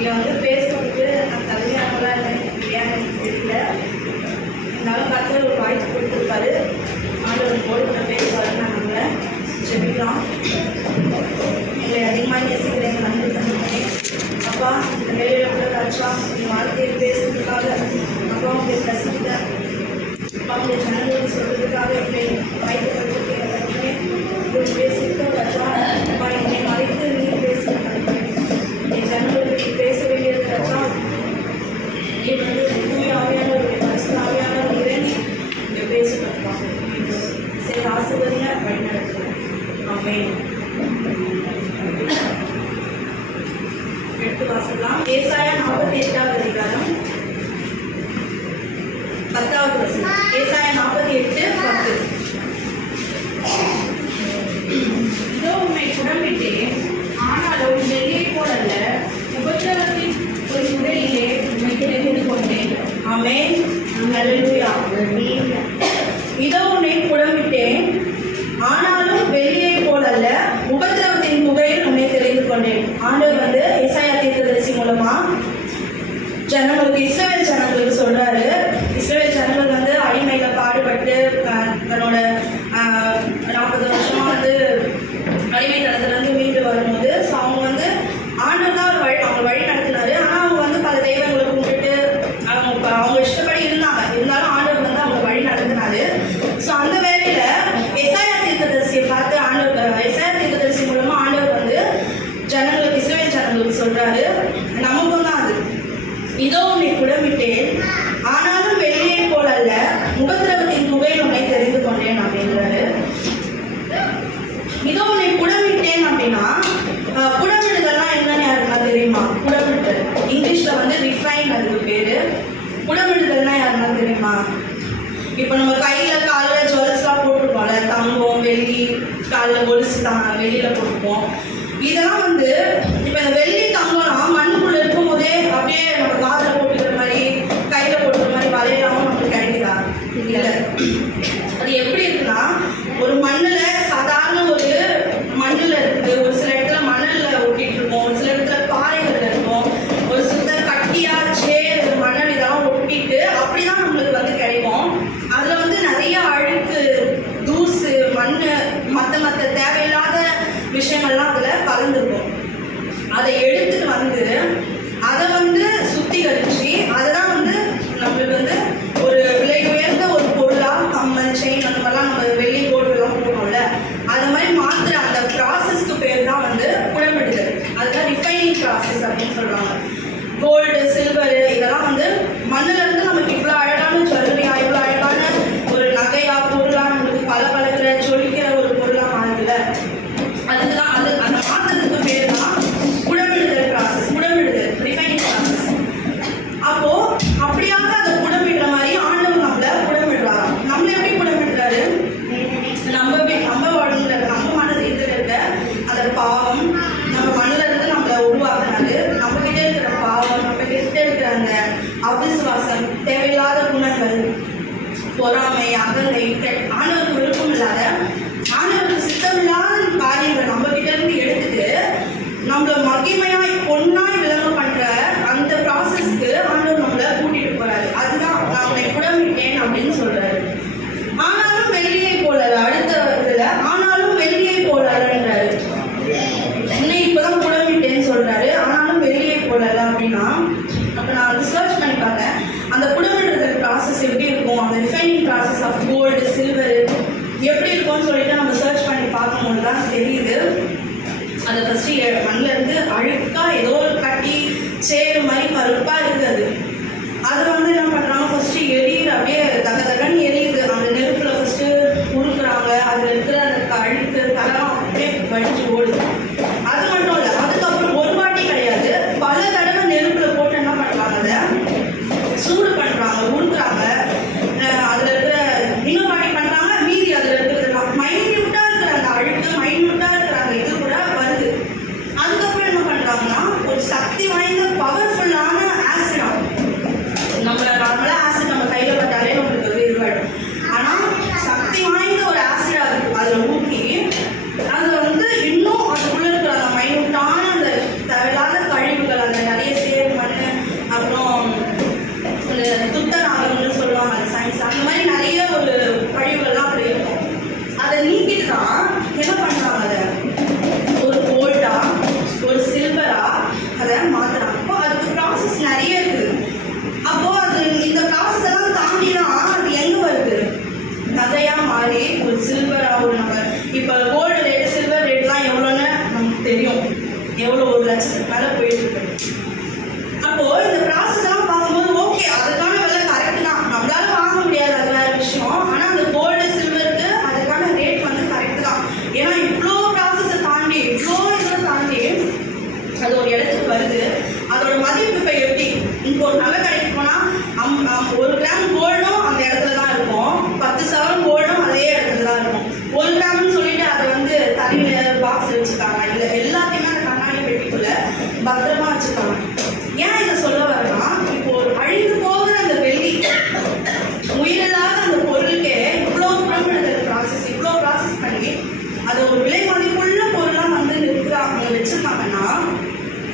இங்கே வந்து பேசுறதுக்கு நான் தகுதியானவங்களா இல்லையா எனக்கு தெரியல. இருந்தாலும் கர்த்தர் ஒரு வாய்ப்பு கொடுத்துருப்பாரு. ஆண்டவர் போட்டு பேசுவாரு. நான் நம்மளை ஜெபிக்கலாம். எங்களை அதிகமாக நேசிக்கிறேன். நன்றி தந்துட்டேன் அப்பா. இந்த வேலையில் கூட கட்சா என் வாழ்க்கையில் பேசுறதுக்காக அப்பா உங்களை பிரசித்த அப்பா உங்களை ஜனங்களுக்கு சொல்றதுக்காக எங்களை வாய்ப்பு கொடுத்துருக்கேன். பேசிட்டு கட்சா அப்பா என்னை மறைத்து நீ பேசுகிறேன். என் ஜனங்களுக்கு நீ பேச வேண்டியது கட்சா. நீ வந்து தூயாவையான ஒரு பரிசுத்தாவையான ஒரு இறங்கி இங்கே பேசுகிறப்பா. சரி ஆசிர்வதிங்க வழி நடத்துகிறேன். ஆமென். எடுத்து வாசிக்கலாம். ஏசாயா 48வது அதிகாரம் 10வது வசனம். ஏசாயா 48:10. இதோ உம்மை குடமிட்டேன், ஆனாலும் வெள்ளியை போலல்ல, உபத்திரவத்தின் ஒரு முறையிலே உம்மை தெரிந்து கொண்டேன். ஆமென். அல்லேலூயா. இதோ உன்னை குடமிட்டேன், ஆனாலும் வெள்ளியை போலல்ல, உபத்திரவத்தின் புகையில் உன்னை தெரிந்து கொண்டேன். ஆண்டவர் வந்து ஏசாயா தீர்க்கதரிசி மூலமா ஜனங்களுக்கு, இஸ்ரவேல் ஜனங்களுக்கு சொல்றாரு. இஸ்ரவேல் ஜனங்கள் வந்து அடிமையில பாடுபட்டு தன்னோட 40 வருஷமா வந்து அடிமைத்தனத்துல இருந்து மீண்டு வரும்போது அவங்க வந்து ஆண்டவர் தான் அவங்க வழி நடத்தினாரு. ஆனா அவங்க வந்து பல தெய்வங்களை கும்பிட்டு அவங்க இஷ்டப்படி இருந்தாலும் ஆண்டவர் வந்து அவங்க வழி நடத்தினாரு. ஸோ அந்த வேலையில ஏசாயா தீர்க்கதரிசியை பார்த்து ஆண்டவர், ஏசாயா தீர்க்கதரிசி மூலமா ஆண்டவர் வந்து ஜனங்களுக்கு, இஸ்ரவேல் ஜனங்களுக்கு சொல்றாரு, நமக்கும் தான் அது. இதோ உன்னை குடமிட்டேன், ஆனாலும் வெள்ளியை போல அல்ல, உபத்திரவத்தின் புகையில் உன்னை தெரிந்து கொண்டேன் அப்படின்றாரு. இதோ உன்னை குடமிட்டேன் அப்படின்னா குடமிடுதல்லாம் என்னன்னு யாருன்னா தெரியுமா? குடமிடுதல் இங்கிலீஷ்ல வந்து ரிஃபைன், அதுக்கு பேரு. குடமிடுதல்னா யாருன்னா தெரியுமா? இப்போ நம்ம கையில காலில் ஜுவல்ஸ்லாம் போட்டுருப்போம்ல, தங்கம் வெள்ளி, காலில் கொலுசு வெளியில போட்டுப்போம். இதெல்லாம் வந்து இப்போ இந்த வெள்ளி தங்கம்லாம் மண்ணுக்குள்ள இருக்கும் போதே அப்படியே நம்ம காதில் போட்டுக்கிற மாதிரி, கையில போட்டுக்கிற மாதிரி வளையலாமல் நமக்கு கிடைக்குதா? இல்லை. அது எப்படி இருக்குன்னா, ஒரு மண்ணில் சாதாரண ஒரு மண்ணில் இருக்குது, ஒரு சில இடத்துல மணலில் ஒட்டிட்டு இருக்கோம், ஒரு சில இடத்துல பாறைகள் இருக்கும், ஒரு சில கட்டியா சேர் மணல் இதெல்லாம் ஒட்டிட்டு அப்படிதான் நம்மளுக்கு வந்து கிடைக்கும். அதுல வந்து நிறைய அழுக்கு, தூசு, மண், மற்ற தேவையில்லாத விஷயங்கள்லாம் அதுல கலந்துருக்கும். அதை எடுத்துட்டு வந்து அதை வந்து சுத்திகரிச்சு அதெல்லாம் வந்து நம்மளுக்கு வந்து ஒரு விலை உயர்ந்த ஒரு பொருளா, கம்மல், செயின், அந்த மாதிரிலாம் நம்ம வெள்ளி கோல்டு எல்லாம் போடுறோம்ல, அது மாதிரி மாத்திர அந்த ப்ராசஸ்க்கு பேர் தான் வந்து குடமிடுதல். அதுதான் ரிஃபைனிங் ப்ராசஸ் அப்படின்னு சொல்றாங்க. கோல்டு, சில்வரு இதெல்லாம் வந்து மண்ணில இருந்து நமக்கு இவ்வளோ அழகான ஜுவல்லரியா, இவ்வளோ அழகான ஒரு நகையா, பொருளா, நம்மளுக்கு பல பழக்கிற ஜொலிக்கிற ஒரு பொருளா மாறுதுல, அதுதான் அது. அந்த மாற்றத்துக்கு பேர் தான் குடமிடுதல் ப்ராசஸ், குடமிடுதல் ரிஃபைனிங் ப்ராசஸ். அப்போ அப்படியாக அதை குடமிடுற மாதிரி ஆண்டவர் நம்மளை குடமிடுறாரு. நம்மளை எப்படி குடமிடுறாரு? நம்ம உடம்புல நம்ம மனதில் இருக்க அந்த பாவம், நம்ம மண்ணில் இருந்து நம்மளை உருவாக்குறாரு. நம்ம கிட்ட இருக்கிற பாவம், நம்ம கிட்ட இருக்கிற அந்த அவிசுவாசம், தேவையில்லாத குணங்கள், பொறாமை, அகந்தை, ஆண்டவருக்கு விருப்பம் இல்லாத, ஆண்டவருக்கு சித்தமில்லாத காரியங்கள் நம்ம கிட்ட இருந்து எடுத்துட்டு நம்மள மகிமையாய் பொன்னாய் விளங்க பண்ற அந்த ப்ராசஸ்க்கு ஆண்டவர் நம்மளை கூட்டிட்டு போறாரு. அதுதான் நான் உன்னை குடமிட்டேன் அப்படின்னு சொல்றாரு. ஆனாலும் வெள்ளியை போல, அடுத்த இதுல ஆனாலும் வெள்ளியை போலன்றாரு. இன்னும் இப்பதான் குடமிட்டேன்னு சொல்றாரு, ஆனாலும் வெள்ளியை போலல அப்படின்னா, அப்ப நான் வந்து சர்ச் பண்ணி பார்த்தேன் அந்த குடமிடுதல் ப்ராசஸ் எப்படி இருக்கும், அந்த refining process of gold, silver எப்படி இருக்கும்னு சொல்லிட்டு நம்ம சர்ச் பண்ணி பார்க்கும்போது தான் தெரியுது. அதை ஃபர்ஸ்ட் மண்ணில் இருந்து அழுக்கா ஏதோ ஒரு கட்டி சேரு மாதிரி கருப்பா இருக்குது. அது வந்து என்ன பண்றாங்க, ஃபர்ஸ்ட் எரியுது, அப்படியே தகன்னு எரியுது. அந்த நெருப்புல ஃபர்ஸ்ட் உருக்குறாங்க, அதுல இருக்கிற அந்த அழுக்கு தரம் அப்படியே வடிச்சு ஓடுது. அது மட்டும் இல்லை, அதுக்கப்புறம் ஒரு வாட்டி கிடையாது, பல தடவை நெருப்புல போட்டு என்ன பண்றாங்க, அதை சூடு பண்றாங்க, உருக்குறாங்க. அதுல இருக்கிற இன்னொரு வாட்டி பண்றாங்க, மீதி அதுல இருக்கிறதுலாம் மைன்யூட்டா இருக்கிற அந்த அழுக்கு, மைன்யூட்டா இருக்கிற அந்த இது கூட வருது. அதுக்கப்புறம் என்ன பண்றாங்கன்னா, ஒரு இருக்கு. அப்போ இந்த ப்ராசஸ் எல்லாம் பார்க்கும்போது ஓகே, அதுக்கான விலை கரெக்ட் தான், நம்மளால வாங்க முடியாது, அது வேற விஷயம். ஆனா அந்த கோல்டு சில்வருக்கு அதுக்கான ரேட் வந்து கரெக்ட் தான். ஏன்னா இவ்வளோ ப்ராசஸை தாண்டி, இவ்வளோ இதை தாண்டி அது ஒரு இடத்துக்கு வருது. அதோட மதிப்பு இப்போ எப்படி, இப்போ ஒரு நல்ல கடைக்கு போனா 1 கிராம் கோல்டும் அந்த இடத்துல தான் இருக்கும், 10 சவரன் கோல்டும் அதே இடத்துல தான் இருக்கும். 1 கிராம்னு சொல்லிட்டு அதை வந்து தனியில பாக்ஸ் வச்சுக்காங்க, இல்லை எல்லாத்தையுமே அந்த கண்ணாடி பெட்டிக்குள்ள பத்திரமா வச்சுக்காங்க. ஏன் இதை சொல்ல வரேன்னா, இப்போ அழிந்து போகிற அந்த வெள்ளி, உயிரில்லாத அந்த பொருளுக்கே இவ்வளோ புறமிடுதல் ப்ராசஸ், இவ்வளோ ப்ராசஸ் பண்ணி அது ஒரு விலை மதிப்புள்ள பொருளாக வந்து நிற்கிறாங்க வச்சிருக்காங்கன்னா,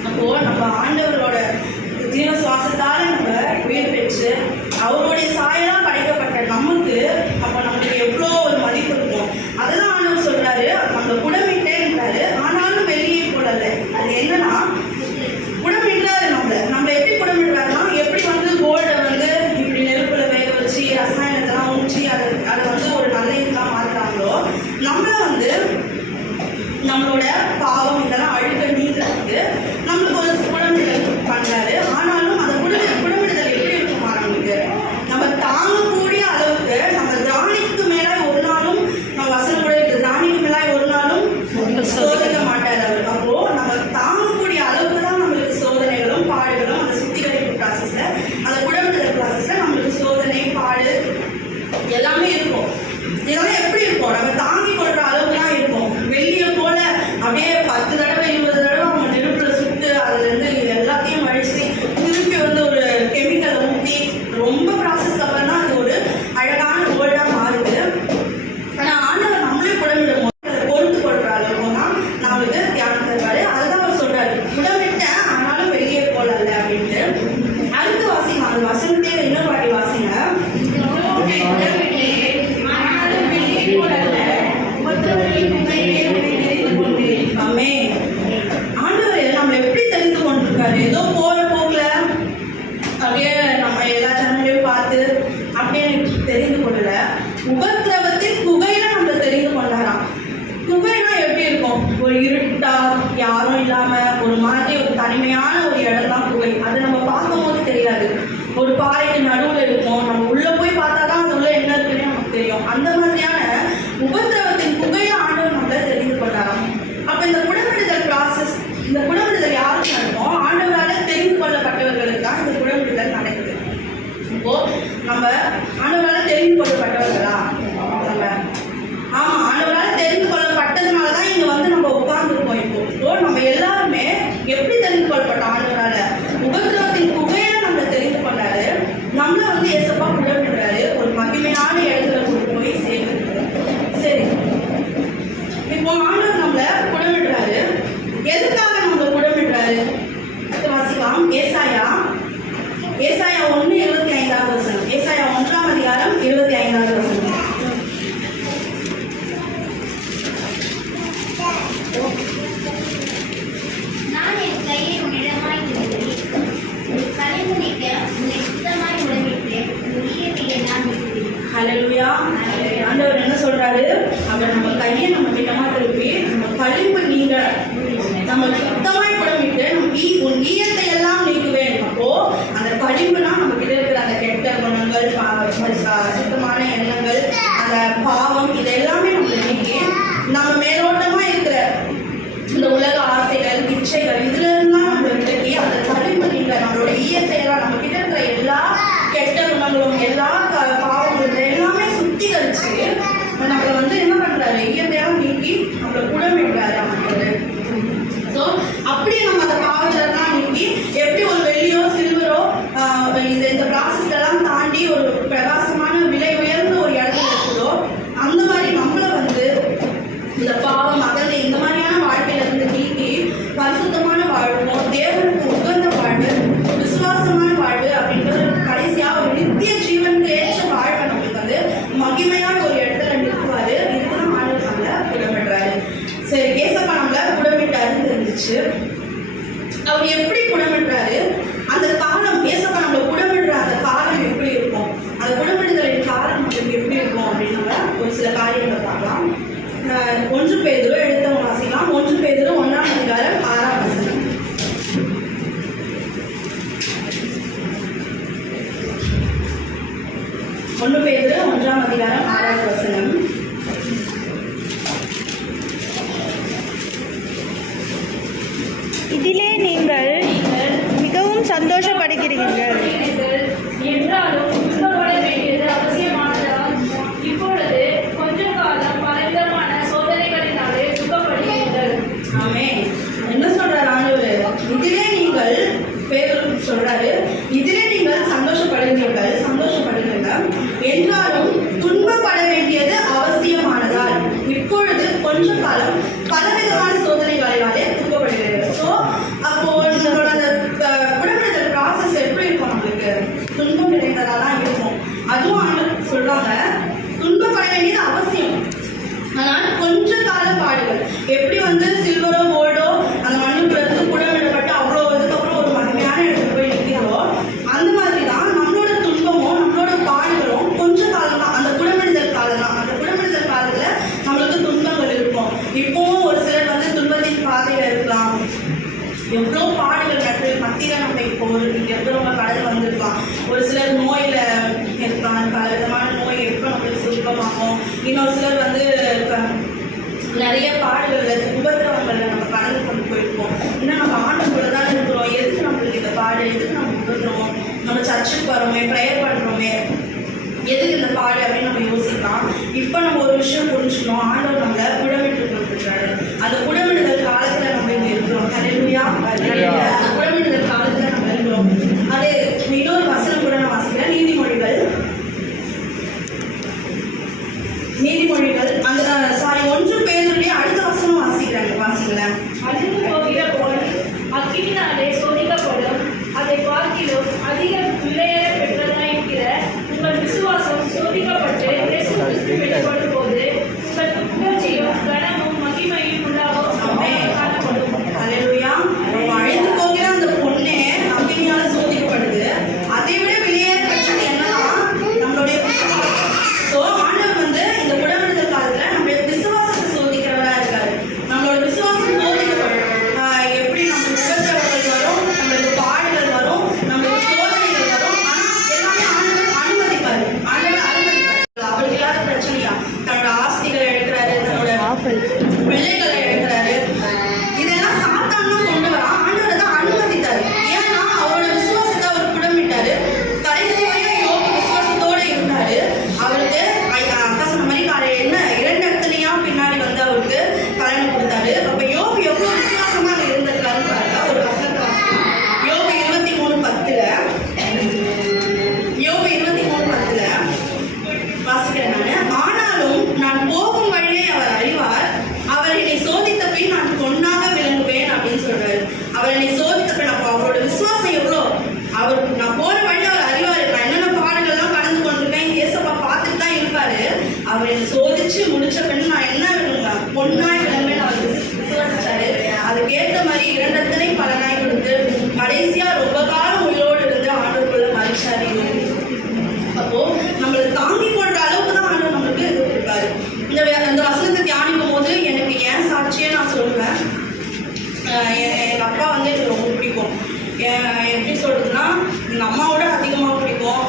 அப்போ நம்ம ஆண்டவரோட ஜீவ சுவாசத்தால நம்ம உயிர் பெற்று அவருடைய சாயலா படைக்கப்பட்ட நமக்கு அப்போ நமக்கு எவ்வளோ ஒரு மதிப்பு இருக்கும். அதெல்லாம் ஆண்டவர் சொல்றாரு, நம்ம குடமிட்டேன்றாரு, ஆனாலும் வெளியே போடல. அது என்னன்னா, குடமிடுறாரு. நம்மள எப்படி குடமிடுறாருன்னா, எப்படி வந்து கோல்டை வந்து இப்படி நெருப்புல வேக வச்சு ரசாயனத்தெல்லாம் ஊற்றி அதை வந்து ஒரு நல்ல இதெல்லாம் மாத்துறாங்களோ, நம்மள வந்து நம்மளோட பாவம் இதெல்லாம் அழுக்க நீங்கிறதுக்கு நம்மளுக்கு ஒரு குடமிடுதல் பண்றாரு. ஆனாலும் அந்த குடமிடுதல் எப்படி இருக்குமா, நம்மளுக்கு நம்ம தாங்கக்கூடிய அளவுக்கு, நம்ம திராணிக்கு மேல ஒரு நாளும் நம்ம வசனம் கூட இருக்கு, திராணிக்கு மேல ஒரு நாளும் சோதிக்க மாட்டார் அவர். அப்போ நம்ம தாங்கக்கூடிய அளவுக்கு தான் நம்மளுக்கு சோதனைகளும் பாடுகளும், அந்த சுத்திகரிப்பு ப்ராசஸ்ல, அந்த குடமிடுதல் ப்ராசஸ்ல நம்மளுக்கு சோதனை பாடு எல்லாமே இருக்கும். இதெல்லாம் எப்படி இருக்கும், நம்ம தாங்கி கொள்ற அளவுக்கு தான் இருக்கும். வெள்ளியை போல அப்படியே 10 தடவை 20 தடவை அவங்க நெருப்புல சுட்டு அதுல இருந்து எல்லாத்தையும் அழிச்சு திருப்பி வந்து ஒரு கெமிக்கலை ஊற்றி ரொம்ப ப்ராசஸ்க்கு அப்புறம் தான் அது ஒரு அழகான கோல்டா மாறுது. ஆனா ஆண்டவர் நம்மளே குடமிடும் போது அதை பொறுத்து கொள்ற அளவுக்கு தான் நம்மளுக்கு தியானம் தருவாரு. அதுதான் அவர் சொல்றாரு, குடமிட்டேன் ஆனாலும் வெளியே போல அல்ல அப்படின்ட்டு. அடுத்து வாசிங்க, அந்த வசனத்தையே இன்னொரு வாட்டி வாசிங்க. ஆண்டவர் நம்மளை எப்படி தெரிந்து கொண்டிருக்காரு, ஏதோ போற போக்குல அப்படியே நம்ம எல்லா சேனல்லையும் பார்த்து அப்படியே தெரிந்து கொள்ளல, உபத்திரவத்தின் குகையில நம்மளை தெரிந்து கொண்டாராம். குகைனா எப்படி இருக்கும், ஒரு இருட்டா யாரும் இல்லாம ஒரு மாதிரி ஒரு தனிமையான ஒரு இடம் தான் குகை. அது நம்ம பார்க்கும் போது தெரியாது, ஒரு பாறைக்கு நடுவுல இருக்கும், நம்ம உள்ள போய் பார்த்தாதான் அது உள்ள என்ன இருக்குன்னு நமக்கு தெரியும். அந்த மாதிரியான உபத்திரவத்தின் குகையில ஆண்டவர் நம்மளை தெரிந்து கொண்டாராம். அப்ப இந்த குடமிடுதல் ப்ராசஸ், இந்த குடமிடுதல் யாருக்கு நடக்கும், ஆண்டவரால தெரிந்து கொள்ளப்பட்டவர்களுக்கு தான் இந்த குடமிடுதல் நடக்குது. இப்போ நம்ம ஆண்டவரால தெரிந்து கொள்ளப்பட்டவர்களா, நம்ம ஆமா ஆண்டவரால தெரிந்து கொள்ளப்பட்டதுனாலதான் இங்க வந்து நம்ம உட்கார்ந்துருக்கோம். இப்போ நம்ம எல்லாருமே எப்படி தெரிந்து கொள்ளப்பட்டோம், ஆண்டவரால உபத்திரவத்தின் குகையில நம்மளை தெரிந்து கொண்டாரு. நம்மள வந்து ஏசப்பா குடமிடுறாரு, ஒரு மகிமையான இடத்துல கொண்டு போய் சேர்ந்து. சரி, இப்போ ஆண்டவர் நம்மளை குடமிடுறாரு, எதுக்காக நம்மளை குடமிடுறாரு வாசிக்கலாம். ஏசாயா 1:25 வசனம். ஏசாயா 1ஆம் அதிகாரம் 25வது வசனம். நான் என் கையை உன்னிடமாய் திருப்பி கலைமுனைக்க உன்னை சுத்தமாய் உடம்பிட்டு உரியத்தை எல்லாம் விட்டுவிடும். ஹல்லேலூயா. ஆண்டவர் என்ன சொல்றாரு, அவர் நம்ம கையை நம்ம கிட்டமா திருப்பி நம்ம கழிவு நீங்க நம்ம சுத்தமாய் குடமிட்டு உன் ஈயத்தை எல்லாம் நீக்குவேன். அப்போ அந்த கழிவுனா நம்ம கிட்ட இருக்கிற அந்த கெட்ட குணங்கள், சுத்தமான எண்ணங்கள், அந்த பாவம், இது எல்லாமே நம்ம நீக்கி நம்ம மேலோட்டமா இருக்கிற இந்த உலக ஆசைகள், இச்சைகள், இதுல இருந்தால் நம்ம விலகி அந்த கழிவு நீங்க நம்மளோட ஈயத்தை எல்லாம், நம்ம கிட்ட இருக்கிற எல்லா கெட்ட குணங்களும், எல்லா பாவங்களும் எல்லாமே சுத்திகரிச்சு நம்மளை வந்து என்ன பண்றாரு, ஈயத்தையெல்லாம் நீக்கி நம்மளை குடமிடுறாரு. ஸோ அப்போ 1 பேதுரு 1ஆம் அதிகாரம் 6வது வசனம். இதிலே நீங்கள் மிகவும் சந்தோஷப்படுகிறீர்கள். என்றாலும் துன்பப்பட வேண்டியது அவசியமானதால் இப்பொழுது கொஞ்ச காலம் பலவிதமான சோதனைகளினாலே துக்கப்படுகிறீர்கள். ஆமென். என்ன சொல்றாரு ஆண்டவர்? இதிலே நீங்கள் பேதுரு சொல்றாரு, இதிலே நீங்கள் சந்தோஷப்படுகிறீர்கள் என்றாலும் துன்பப்பட வேண்டியது அவசியமானதால் இப்பொழுது கொஞ்ச காலம் பலவிதமான சோதனைகளினாலே துக்கப்படுகிறீர்கள். ஸோ அப்போ நம்மளோட அந்த குணப்படுத்தல் ப்ராசஸ் எப்படி இருக்கும்? நம்மளுக்கு துன்பம் நிறைந்ததாக தான் இருக்கும். அதுவும் ஆண்டவர் சொல்றாங்க, துன்பப்பட வேண்டியது அவசியம், ஆனால் கொஞ்ச கால பாடுகள். எப்படி வந்து சில்வரோ கோல்டோ அந்த மண்ணுக்குள்ள இருந்து குடமிடப்பட்டு அவ்வளோ இதுக்கப்புறம் ஒரு மகிமையான இடத்துக்கு போய் நிற்கிறதோ, அந்த மாதிரி தான் நம்மளோட துன்பமும் நம்மளோட பாடுகளும் கொஞ்ச காலம் தான். அந்த குடமிடுதல் காலம் தான். அந்த குடமிடுதல் காலத்துல நம்மளுக்கு துன்பங்கள் இருக்கும். இப்போவும் ஒரு சிலர் வந்து துன்பத்தின் பாதையில இருக்கலாம். எவ்வளோ பாடுகள் மத்தியில நம்ம இப்போ எவ்வளோ கடல் வந்திருக்கலாம். ஒரு சிலர் நோயில இருக்கலாம், பல விதமான நோய் எப்போ நம்மளுக்கு சுருக்கமாகும். இன்னொரு சிலர் வந்து நிறைய பாடுகள்ல உபத்திரவங்கள்ல நம்ம கடந்து கொண்டு போயிருக்கோம். இன்னும் நம்ம ஆண்டவரோட தான் இருக்கிறோம். எதுக்கு நம்மளுக்கு இந்த பாடு, எதுக்கு நம்ம உபத்திரவோம், நம்ம சர்ச்சுக்கு வரோமே, ப்ரேயர் பண்றோமே, எதுக்கு இந்த பாடு அப்படின்னு நம்ம யோசிக்கலாம். இப்போ நம்ம ஒரு விஷயம் புரிஞ்சுக்கணும், ஆண்டவர் நம்மளை குடமிட்டு கொடுத்துருக்காரு. அந்த குடமிடுதல் காலத்துல நம்ம இங்க இருக்கிறோம். ஹல்லேலூயா. அந்த குடமிடுதல் காலத்துல நம்ம இருக்கிறோம். அதே இன்னொரு வசனம் கூட நான் வாசிக்கிறேன். நீதிமொழிகள் அந்த 1 பேதுருடைய அடுத்த வசனம் வாசிக்கிறேன். அழிந்து போகிற போல் அக்கினினாலே சோதிக்கப்படும், அதை பார்க்கிலும் அதிக விலையேற பெற்றதாயிருக்கிற உங்கள் விசுவாசம் சோதிக்கப்பட்டு இயேசு கிறிஸ்து வெளிப்படும் போது உங்கள் புகழ்ச்சியும் கனமும் மகிமையும் காணப்படும். ஹல்லேலூயா. அழிந்து போகிற அந்த பொண்ணே அக்கினியால சோதிக்கப்படுது. அதை விட வெளியேற பெற்றது என்னன்னா நம்மளுடைய விசுவாசம். ஸோ ஆண்டவர் வந்து இந்த குடமிடுதல் காலத்துல நம்மளுடைய விசுவாசத்தை சோதிக்கிறவரா இருக்காரு. நம்மளோட விசுவாசம் சோதிக்கப்படும். எப்படி நம்மளுக்கு உபத்திரவங்கள் வரும், நம்மளுக்கு பாடுகள் வரும், நம்மளுக்கு சோதனைகள் வரும். ஆனா எல்லாமே ஆண்டவர் அனுமதிப்பாரு. அவருக்கு இல்லாத பிரச்சனையா? தன்னோட ஆஸ்திகளை எடுக்கிறாரு, தன்னோட பிள்ளைகளை எடுக்கிறாரு. இதெல்லாம் சாத்தான் தான் கொண்டு வரான். ஆண்டவர் தான் அனுமதித்தாரு. ஏன்னா அவரோட விசுவாசத்தை அவர் குடமிட்டாரு. கடைசி வரையும் யோபு விசுவாசத்தோட இருந்தாரு. அவருக்கு அக்கா சொன்ன மாதிரி என்ன 2 இடத்துலயா பின்னாடி வந்து அவருக்கு பலன் கொடுத்தாரு. அப்ப யோபு எவ்வளவு விசுவாசமா அங்க இருந்திருக்காருன்னு பாருங்க. ஒரு வசனத்தை வாசிக்கலாம். யோபு 23:10 வாசிக்கிறேன் நானு. ஆனாலும் நான் போகும் வழியை அவர் அறிவார், அவர் என்னை சோதித்த பின் நான் பொன்னாக விளங்குவேன் அப்படின்னு சொல்றாரு. அவர் என்னை சோதித்த பின், அப்போ அவரோட விசுவாசம் எவ்வளோ, அவர் நான் போற வழி அவர் அறிவாரு. நான் என்னென்ன பாடுகள்லாம் கடந்து கொண்டிருக்கேன், ஏசப்பா பார்த்துட்டு தான் இருப்பாரு. அவர் என்னை சோதிச்சு முடிச்ச பின் நான் என்ன விளங்குவேன், பொன்னாய் விளங்குவேன் அவர் விசுவாசிச்சாரு. அதுக்கேற்ற மாதிரி 2 இடத்துல பலனாய் கொடுத்து கடைசியா ரொம்ப காலம் உயிரோடு இருந்து ஆண்டவருக்குள்ள மகிழ்ச்சாரு. அப்போ நம்மளை தாங்கி கொள்ற அளவுக்கு தான் ஆண்டவர் நம்மளுக்கு இது இருக்காரு. இந்த வசனத்தை தியானிக்கும் போது எனக்கு ஏன் சாட்சியே நான் சொல்லுவேன். எங்க அப்பா வந்து எனக்கு ரொம்ப பிடிக்கும். எப்படி சொல்றதுன்னா, எங்க அம்மாவோட அதிகமாக பிடிக்கும்.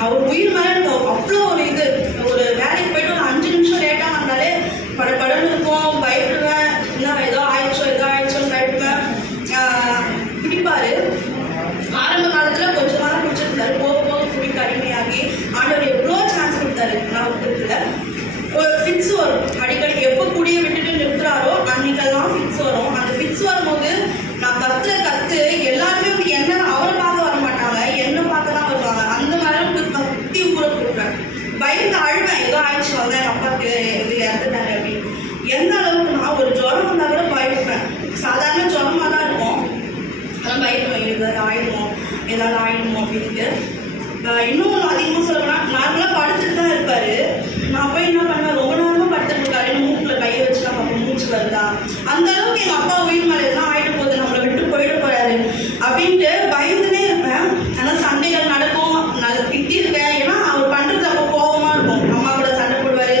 அவர் உயிர் மேலே எனக்கு அவ்வளோ ஒரு இது. ஒரு வேலைக்கு போயிட்டு ஒரு 5 நிமிஷம் லேட்டாக வந்தாலே படப்படன்னு இருக்கும், பயப்படுவேன். என்ன ஏதோ ஆயிடுச்சோன்னு பயப்படுவேன். பிடிப்பாரு. ஆரம்ப காலத்துல கொஞ்ச நாள் பிடிச்சிருந்தாரு. போக போக பிடிக்க அடிமையாகி ஆண்டவர் எவ்வளோ சான்ஸ் கொடுத்தாரு. நான் இருக்கிறதுல ஒரு ஃபிக்ஸ் வரும். அடிக்கடி எப்போ குடியை விட்டுட்டு நிறுத்துறாரோ அன்னைக்கெல்லாம் ஃபிக்ஸ் வரும். அந்த ஃபிக்ஸ் வரும்போது நான் கத்து எல்லாருமே வந்து என்ன அவரை பார்க்க வர மாட்டாங்க, என்ன பார்க்க தான் வருவாங்க. அந்த மாதிரி கத்தி ஊற கொடுப்பேன். பயந்து அழுவேன், ஏதோ ஆயிடுச்சு வந்தேன் எங்கள் அப்பாவுக்கு இது இறந்துட்டாரு அப்படின்னு. எந்த அளவுக்கு நான் ஒரு ஜுரம் வந்தால் கூட பயப்படுவேன். சாதாரண ஜுரமாக தான் இருக்கும், அதான் பயப்படுவேன். ஏதாவது ஆயிடுமோ அப்படின்ட்டு. இன்னும் அதிகமாக சொல்லணும்னா, நார்மலாக படுத்துட்டு தான் இருப்பாரு. நான் போய் என்ன பண்ணுவேன், ரொம்ப நேரமாக படுத்துட்டு இருக்காரு. மூக்கில் கையை வச்சு நம்ம மூச்சு வருதா, அந்த அளவுக்கு எங்கள் அப்பா உயிர் மேலே எல்லாம் ஆயிடும் போது நம்மளை விட்டு போயிட போறாரு அப்படின்ட்டு பயந்துனே இருப்பேன். ஆனால் சண்டைகள் நடக்கும், நான் திட்டிருக்கேன். ஏன்னா அவர் பண்றது அப்போ கோபமா இருக்கும். அம்மா கூட சண்டை போடுவாரு,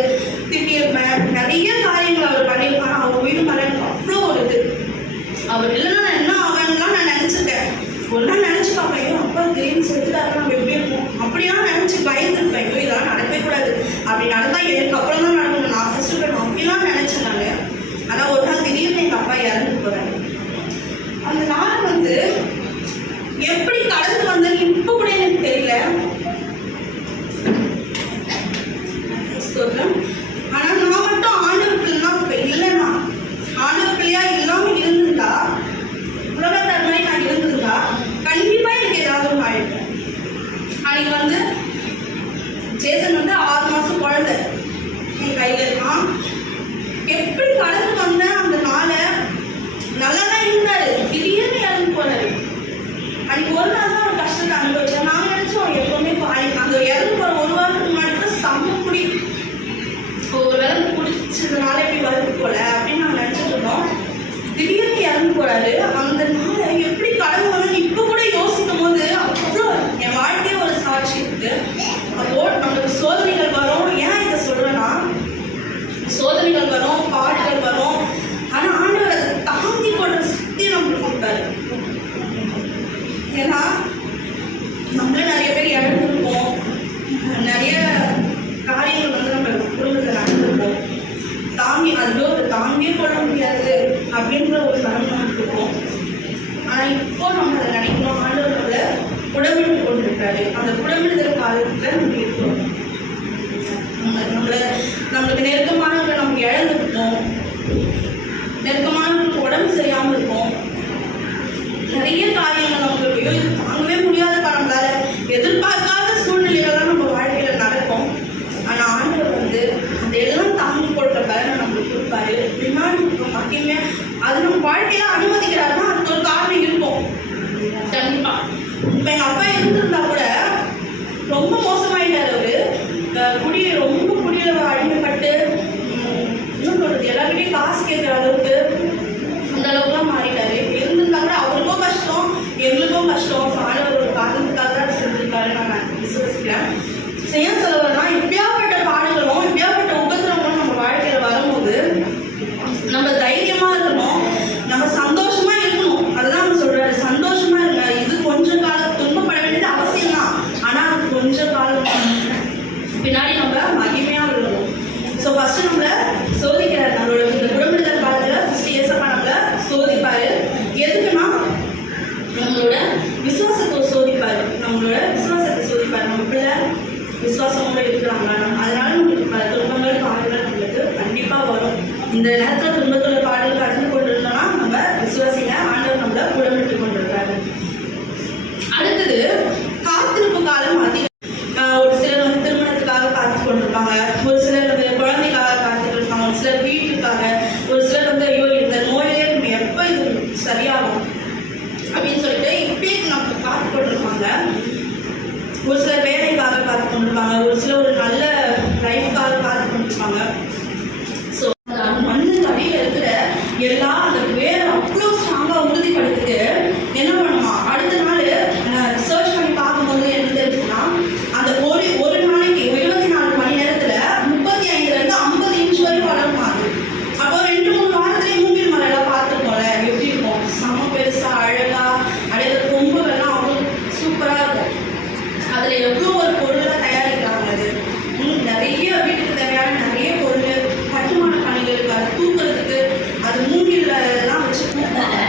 திட்டியிருப்பேன். நிறைய காரியங்கள் அவர் பண்ணியிருப்பாங்க. அவர் உயிர் மேலே எனக்கு அவ்வளோ ஒரு இது. அவர் இல்லைன்னா நான் என்ன ஆவேன்லாம் நான் நினைச்சிருக்கேன். ஒரு நாள் நினைச்சு பார்ப்பேன், அப்பா திடீர்னு செத்துட்டாருன்னா நம்ம எப்படி இருக்கும் அப்படிலாம் நினச்சி பயந்துருப்பேன். ஐயோ இதெல்லாம் நடக்கவே கூடாது, அப்படி நடந்தால் எனக்கு அப்புறம் தான் நடக்கணும், நான் ஃபஸ்ட்டு போய்டும் அப்படிலாம் நினச்சேன் நான். ஆனால் ஒரு நாள் திடீர்னு எங்கள் அப்பா இறந்து போகிறாரு. அந்த நாள் வந்து எப்படி கடந்து வந்தேன்னு இப்போ கூட எனக்கு தெரியல. ஆனால் நான் மட்டும் ஆண்டவர் பிள்ளைலாம் இல்லைன்னா, ஆண்டவர் பிள்ளையா இல்லாமல் இருந்திருந்தா, உலகத்தார் மாதிரி நான் இருந்திருந்தா கண்டிப்பாக எனக்கு ஏதாவது ஒன்று ஆயிடுவேன். அன்னைக்கு வந்து ஜேசன் வந்து 6 மாதம் குழந்தை என் கையில் இருக்கான். எப்படி கடந்து வந்தேன் அந்த நாளை. நல்லா தான் இருந்தாரு, திடீர்னு இறந்து போனாரு. அன்னைக்கு ஒரு நாள் தான் ஒரு கஷ்டத்தை அனுபவிச்சேன். நாங்கள் நினச்சோம் எப்பவுமே அந்த இறந்து போகிற ஒரு வாரத்துக்கு முன்னாடி தான் செம்ம குடி, ஒரு வேலை குடிச்சதுனால எப்படி வருது போல அப்படின்னு நாங்கள் நினச்சிட்டு இருந்தோம். திடீர்னு இறந்து போறாரு. அந்த நாளை எப்படி கடந்து வந்து இப்போ கூட யோசிக்கும் போது அவ்வளோ என் வாழ்க்கையே ஒரு சாட்சி இருக்கு. அப்போ நம்மளுக்கு சோதனைகள் வரும். ஏன் இதை சொல்றேன்னா, சோதனைகள் வரும், பாடுகள் வரும், ஆனால் ஆண்டவர் அதை தாங்கி கொள்ற சக்தி நம்மளுக்கு கொடுத்தாரு. ஏன்னா நம்மள நிறைய பேர் இழந்திருப்போம், நிறைய காரியங்கள் வந்து நம்ம குடும்பத்தில் நடந்திருப்போம். தாங்கியே கொள்ள முடியாது அப்படின்ற ஒரு மனம் இருக்கும். ஆனால் இப்போ நம்ம அதை நினைக்கிறோம், ஆண்டவர் நம்மளை புடமிட்டு கொண்டிருக்காரு. அந்த புடமிடுதல் காலத்தில் நம்ம இருக்கோம். நம்மளுக்கு நெருக்கமானவங்க நமக்கு இழந்துருப்போம், நெருக்கமானவங்களுக்கு உடம்பு சரியாமல் இருக்கும், நிறைய காரியங்கள் நமக்கு இது தாங்கவே முடியாத நம்மளால எதிர்பார்க்காத சூழ்நிலைகள்லாம் நம்ம வாழ்க்கையில் நடக்கும். ஆனால் ஆண்டவர் வந்து அதெல்லாம் தாங்கி கொடுக்குற பலனை நம்மளுக்கு கொடுப்பாரு. பின்னாடி மகிமே அது நம்ம வாழ்க்கையில அனுமதிக்கிறாருன்னா அதுக்கு ஒரு காரணம் இருக்கும் கண்டிப்பா. இப்போ எங்கள் அப்பா இருந்திருந்தா கூட ரொம்ப மோசமாயிட்டார். அவரு ரொம்ப குடியில அடிமைப்பட்டு இன்னும் சொல்றது எல்லாருக்கிட்டையும் காசு கேட்குற அளவுக்கு அந்த அளவுக்குலாம் மாறிட்டாரு. இருந்திருந்தா கூட அவருக்கும் கஷ்டம், எங்களுக்கும் கஷ்டம். ஆண்டவர் ஒரு காரணத்துக்காக தான் செஞ்சிருக்காரு நான் விசுவசிக்கிறேன். செய்ய சொல்லணும்னா இப்படியாப்பட்ட பாடுகளும் இப்படியாப்பட்ட உபத்திரங்களும் நம்ம வாழ்க்கையில வரும்போது நம்ம தைரியமா இருக்கணும், நம்ம சந்தோஷமா இருக்கணும். அதுதான் நம்ம சொல்றாரு, சந்தோஷமா இருங்க. இது கொஞ்ச காலம் துன்பப்பட வேண்டியது அவசியம் தான், ஆனா அது கொஞ்ச காலம் பின்னாடி நம்ம மகிமையா இருக்கணும். ஸோ ஃபர்ஸ்ட் நம்மள சோதிக்கிறார். நம்மளோட இந்த குடும்பத்தில் காலத்துல ஃபர்ஸ்ட் ஏசப்பா நம்மள சோதிப்பாரு. எதுக்குன்னா நம்மளோட விசுவாசத்தை சோதிப்பாரு, நம்மளோட விசுவாசத்தை சோதிப்பாரு. நம்ம பிள்ளை விசுவாசமோட இருக்கிறாங்க, அதனால நம்மளுக்கு பல துன்பங்கள் பாடுகள் நம்மளுக்கு கண்டிப்பா வரும். இந்த நேரத்தில் துன்பத்தோட பாடல் கடந்து கொண்டிருந்தோம்னா நம்ம விசுவாசிங்க, ஆண்டவர் நம்மளை புடமிட்டு கொண்டிருக்காரு. அடுத்தது காத்திருப்பு காலம் அதிகம். ஒரு சிலர் வந்து திருமணத்துக்காக காத்து கொண்டிருப்பாங்க, ஒரு சிலர் வந்து குழந்தைக்காக காத்துட்டு இருப்பாங்க, ஒரு சிலர் வீட்டுக்காக, ஒரு சிலர் வந்து ஐயோ இந்த நோயிலே நம்ம எப்போ இது சரியாகும் அப்படின்னு சொல்லிட்டு இப்பயே நம்ம காத்து கொண்டிருப்பாங்க. ஒரு சிலர் வேலைக்காக காத்து கொண்டிருப்பாங்க, ஒரு சிலர் ஒரு நல்ல லைஃப்காக காத்து கொண்டிருப்பாங்க. ஸோ மண்ணு அடியில் இருக்கிற எல்லா அந்த வேலை அவ்வளோ ஸ்ட்ராங்காக உறுதிப்படுத்திட்டு என்ன பண்ணுமா, அடுத்த நாள் சர்ச் பண்ணி பார்க்கும்போது என்ன தெரிஞ்சுன்னா அந்த ஒரு நாளைக்கு 24 மணி நேரத்தில் 35 50 இன்ச் வரைக்கும் வளருமா. அது அப்போ 2-3 வாரத்திலேயே மூங்கில் மலையெல்லாம் பார்த்துருக்கோம்ல, எப்படி இருக்கும், செம்ம பெருசா அழகா அடையிற கொம்புகள்லாம் அவ்வளோ சூப்பராக இருக்கும். அதில் எவ்வளோ ஒரு பொருளாக தயாரிக்கிறாங்க. அது நிறைய வீட்டுக்கு தேவையான நிறைய பொருள், கட்டுமான பணிகளுக்கு அதை தூக்குறதுக்கு அது மூங்கிலாம் வச்சு தூக்குவாங்க.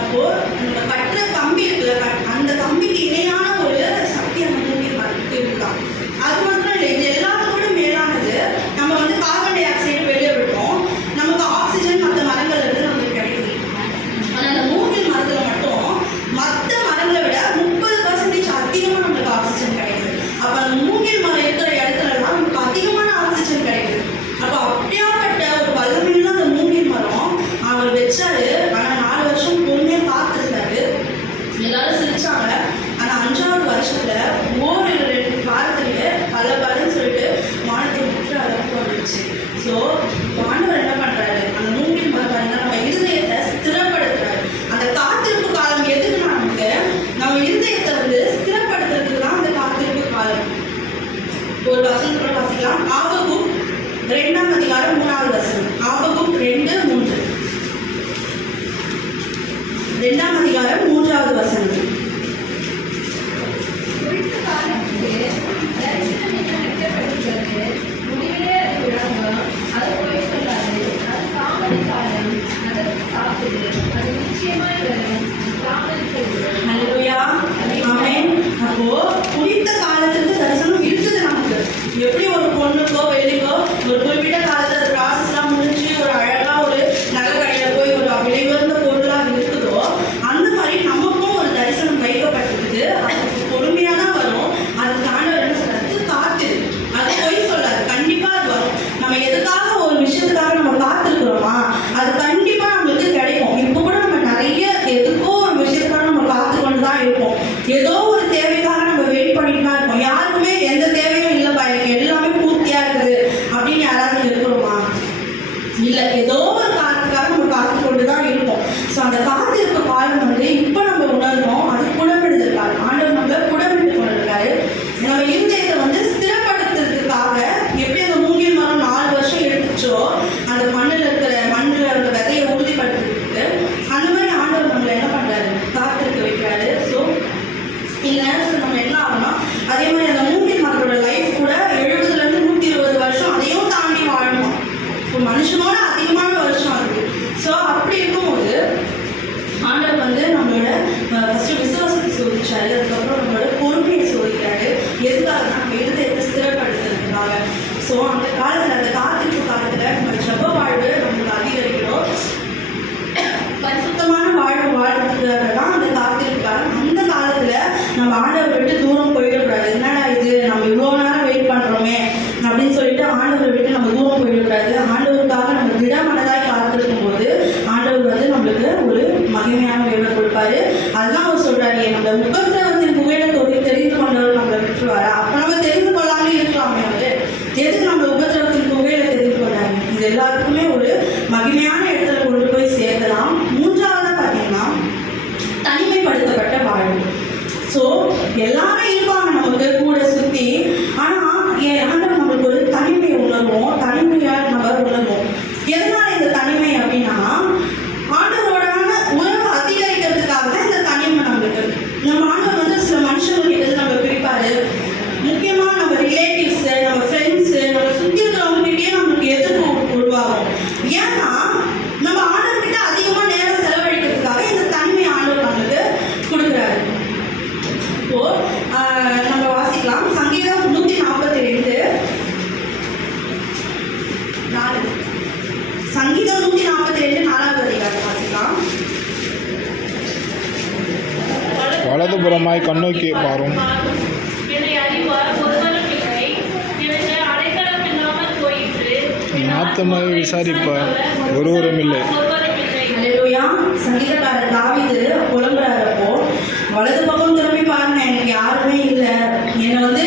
அப்போது நம்ம கட்டுற கம்பி இருக்குல்ல, அந்த கம்பிக்கு இணையான ஒரு சக்தி அந்த மூங்கில் மரத்துக்கு இருக்கலாம். அது மாத்திரம் இல்லை, இது எல்லாத்தோட மேலானது. நம்ம வந்து கார்பன் டை ஆக்சைடு வெளியே விட்டோம், நமக்கு ஆக்சிஜன் மற்ற மரங்கள் இருந்து நமக்கு கிடைக்குது. ஆனால் அந்த மூங்கில் மரத்தில் மட்டும் மற்ற மரங்களை விட 30% அதிகமாக நம்மளுக்கு ஆக்சிஜன் கிடைக்குது. அப்போ அந்த மூங்கில் மரம் இருக்கிற இடத்துலலாம் நமக்கு அதிகமான ஆக்சிஜன் கிடைக்குது. அப்போ அப்படியாப்பட்ட ஒரு வல்லமையில அந்த மூங்கில் மரம் அவர் வச்சாரு. ஆனால் 4 வருஷம் பொண்ணே பார்த்துருந்தாரு, எல்லாரும் சிரிச்சாங்க. ஆனால் 5ஆவது வருஷத்துல 1-2 வாரத்திலேயே பலன்னு சொல்லிட்டு வானத்தை முற்ற அளவுக்கு வந்துருச்சு. ஸோ ஆண்டவர் என்ன பண்றாரு, அந்த மூங்கில் மரம் நம்ம இருதயத்தை ஸ்திரப்படுத்துறாரு. அந்த காத்திருப்பு காலம் எதுக்குன்னா நமக்கு நம்ம இருதயத்தை வந்து ஸ்திரப்படுத்துறதுக்கு தான் அந்த காத்திருப்பு காலம். ஒரு வசனத்தோட வாசிக்கலாம். ஆபகுக் 2ஆம் அதிகாரம் 3வது வசனம். ஆபகுக் 2:3. 2ஆம் அதிகாரம் 3வது வசனம். நம்ம ஆண்டவரை விட்டு தூரம் போயிடக்கூடாது. என்னடா இது, நம்ம இவ்வளோ நேரம் வெயிட் பண்ணுறோமே அப்படின்னு சொல்லிட்டு ஆண்டவரை விட்டு நம்ம தூரம் போயிடக்கூடாது. ஆண்டவருக்காக நம்ம திடமனதாய் காத்திருக்கும் போது ஆண்டவர் வந்து நம்மளுக்கு ஒரு மகிமையான வேலை கொடுப்பாரு. அதுதான் அவர் சொல்றாரு, நம்ம உபத்திரவத்தின் புகையில தெரிந்து கொண்டவர் நம்மளை விட்டுருவாரு. அப்போ நம்ம தெரிந்து கொள்ளாமே இருக்கலாமே, அவரு எதுக்கு நம்ம உபத்திரவத்தின் புகையில தெரிந்து கொள்றாரு? இது எல்லாருக்குமே ஒரு மகிமையான இடத்துல கொண்டு போய் சேர்க்கலாம். மூன்றாவதா பார்த்தீங்கன்னா தனிமைப்படுத்தப்பட்ட வாழ்வு. ஸோ எல்லாரும் இருப்பாங்க நமக்கு கூட சுற்றி, ஆனால் ஆண்டவர் நம்மளுக்கு ஒரு தனிமையை உணர்வோம், தனிமையாக நம்ம உணர்வோம். எதனால இந்த தனிமை அப்படின்னா ஆண்டவரோடான உறவு அதிகரிக்கிறதுக்காக தான் இந்த தனிமை நம்மளுக்கு. நம்ம ஆண்டவர் வந்து சில மனுஷங்கள்கிட்ட நம்ம பிரிப்பாரு. முக்கியமாக நம்ம ரிலேட்டிவ்ஸு, நம்ம ஃப்ரெண்ட்ஸு, நம்ம சுற்றி இருக்கிறவங்ககிட்டயே நம்மளுக்கு எதிர்ப்பு உருவாகும். ஏன்னா நம்ம ஆண்டவர்கிட்ட அதிகமாக நேரம் செலவழிக்கிறதுக்காக இந்த தனிமை ஆண்டவர் நம்மளுக்கு கொடுக்குறாரு. இப்போ நம்ம வாசிக்கலாம் சங்கீதம் 142:4. சங்கீதம் 142:4 அதிகாரம் வாசிக்கலாம். வலதுபுறமாய் கண்ணோக்கி பாரும். என்னை அறிவார் ஒருவரும் இல்லை. எனக்கு அடைக்கலம் இல்லாமல் போயிற்று. என் ஆத்துமாவை விசாரிப்பார் ஒருவரும் இல்லை. அல்லேலூயா. சங்கீதக்காரர் தாவீது புலம்புறாரப்போ, வலது பக்கம் திரும்பி பாருங்க, எனக்கு யாருமே இல்லை, என்னை வந்து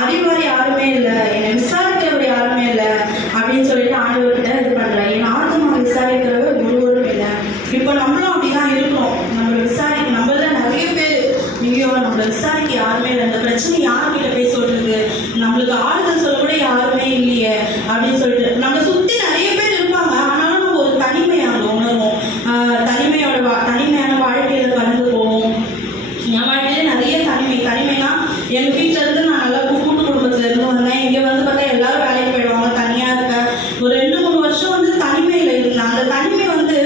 அறிவார் யாருமே இல்லை, என்னை விசாரிக்கிறவர் யாருமே இல்லை அப்படின்னு சொல்லிட்டு ஆண்டவர்கிட்ட இது பண்றாரு. என் ஆத்மா விசாரிக்கிறவர் ஒருவரும் இல்லை. இப்போ நம்மளும் அப்படிதான் இருக்கோம். நம்மளை விசாரிக்க நம்மள நிறைய பேர் ஐயோ நம்மளை விசாரிக்க யாருமே இல்லை, இந்த பிரச்சனை யார்கிட்ட போய் சொல்றது, நம்மளுக்கு ஆறுதல் சொல்ல கூட யாருமே இல்லையே அப்படின்னு சொல்லிட்டு நம்ம சுத்தி நிறைய பேர் இருப்பாங்க. ஆனாலும் நம்ம ஒரு தனிமை அங்கே உணர்வோம். தனிமையான வாழ்க்கையில கடந்து போவோம். என் வாழ்க்கையில நிறைய தனிமைனா எங்க வீட்டுல இருந்து நான் நல்லா கூட்டு குடும்பத்துல இருந்து வந்தேன். இங்க வந்து பார்த்தா எல்லாரும் வேலைக்கு போயிடுவாங்க, தனியா இருப்பேன். ஒரு 2-3 வருஷம் வந்து தனிமையில இருந்தேன். அந்த தனிமை வந்து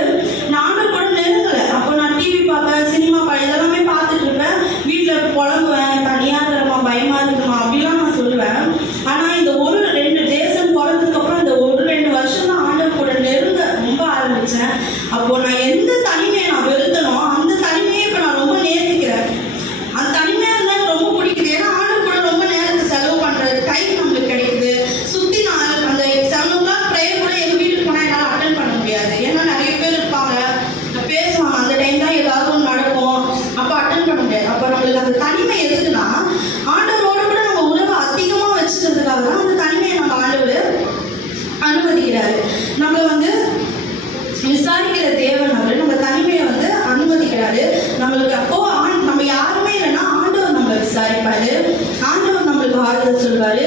நானும் கூட நெருங்கலை. அப்போ நான் டிவி பார்ப்பேன், சினிமா இதெல்லாமே பார்த்துட்டு இருப்பேன். வீட்டில் புலம்புவேன், தனியா இருக்கிறமா, பயமா இருக்குமா அப்படிலாம் நான் சொல்லுவேன். ஆனா இந்த 1-2 தேசம் பிறந்ததுக்கு அப்புறம் இந்த 1-2 வருஷம் தான் ஆண்டவர் கூட நெருங்க ரொம்ப ஆரம்பிச்சேன். அப்போ நான் எந்த தனிமையை நான் வெறுத்தனோ அந்த தனிமையை இப்போ நான் ரொம்ப நேசிக்கிறேன். அந்த தனிமையாக இருந்தால் ரொம்ப பிடிக்குது. ஏன்னா ஆண்டவர் கூட ரொம்ப நேரத்தை செலவு பண்ணுற டைம் நம்மளுக்கு கிடைக்குது. சுற்றி நான் அந்த 7 o'clock ப்ரேயர் கூட எங்கள் வீட்டுக்கு போனால் என்னால் அட்டன் பண்ண முடியாது. ஏன்னா நிறைய பேர் இருப்பாங்க, பேசுவாங்க, அந்த டைம் தான் ஏதாவது ஒன்று நடக்கும், அப்போ அட்டன் பண்ண முடியாது. அப்போ நம்மளுக்கு அந்த தனிமை எதுக்குன்னா ஆண்டவரோடு கூட நம்ம உறவை அதிகமாக வச்சுக்கிறதுக்காக தான் அந்த தனிமையை நம்ம ஆண்டவர் அனுமதிக்கிறாரு. நம்ம வந்து விசாரிக்கிற தேவன் அவர் நம்ம தனிமையை வந்து அனுமதிக்கிறாரு நம்மளுக்கு. அப்போ நம்ம யாருமே இல்லைன்னா ஆண்டவர் நம்மளை விசாரிப்பாரு, ஆண்டவர் நம்மளுக்கு ஆறுதல் சொல்வாரு.